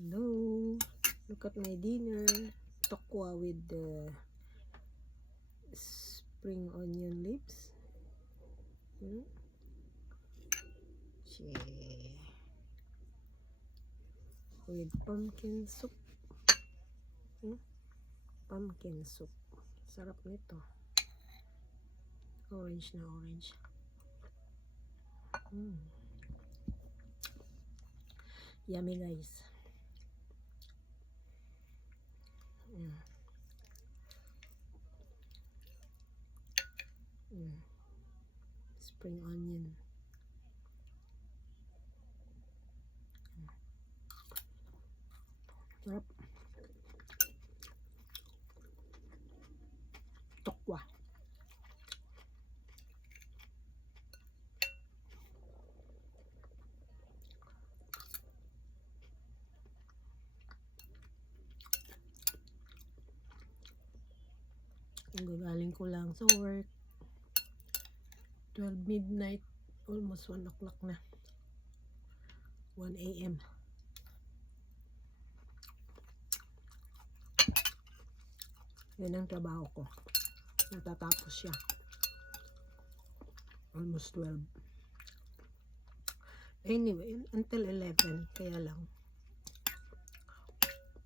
Hello, look at my dinner. Tokwa with the spring onion leaves. With pumpkin soup. Pumpkin soup. Sarap nito. Orange na orange. Yummy guys. Spring onion. Sarap. Tokwa. Gagaling ko lang sa work. 12 midnight. Almost 1 o'clock na. 1 a.m. Yan ang trabaho ko. Natatapos siya. Almost 12. Anyway, until 11. Kaya lang.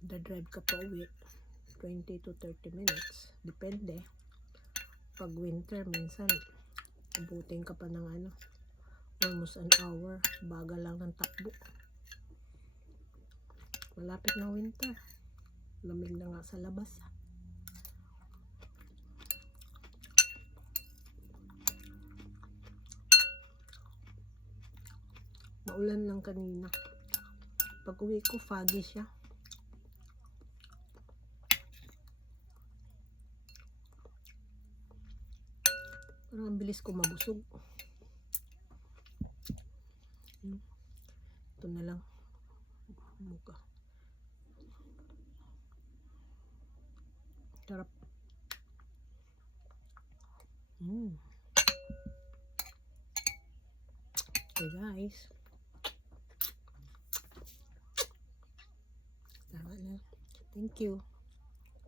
Drive ka pa uwi. 20 to 30 minutes. Depende. Pag winter, minsan, abutin ka pa ng almost an hour. Bagal lang ng takbo. Malapit na winter. Lamig na nga sa labas. Maulan lang kanina. Pag uwi ko, foggy siya. Parang ang bilis ko mabusog. Ito na lang. Mukha. Sarap. Okay guys. Tama na. Thank you.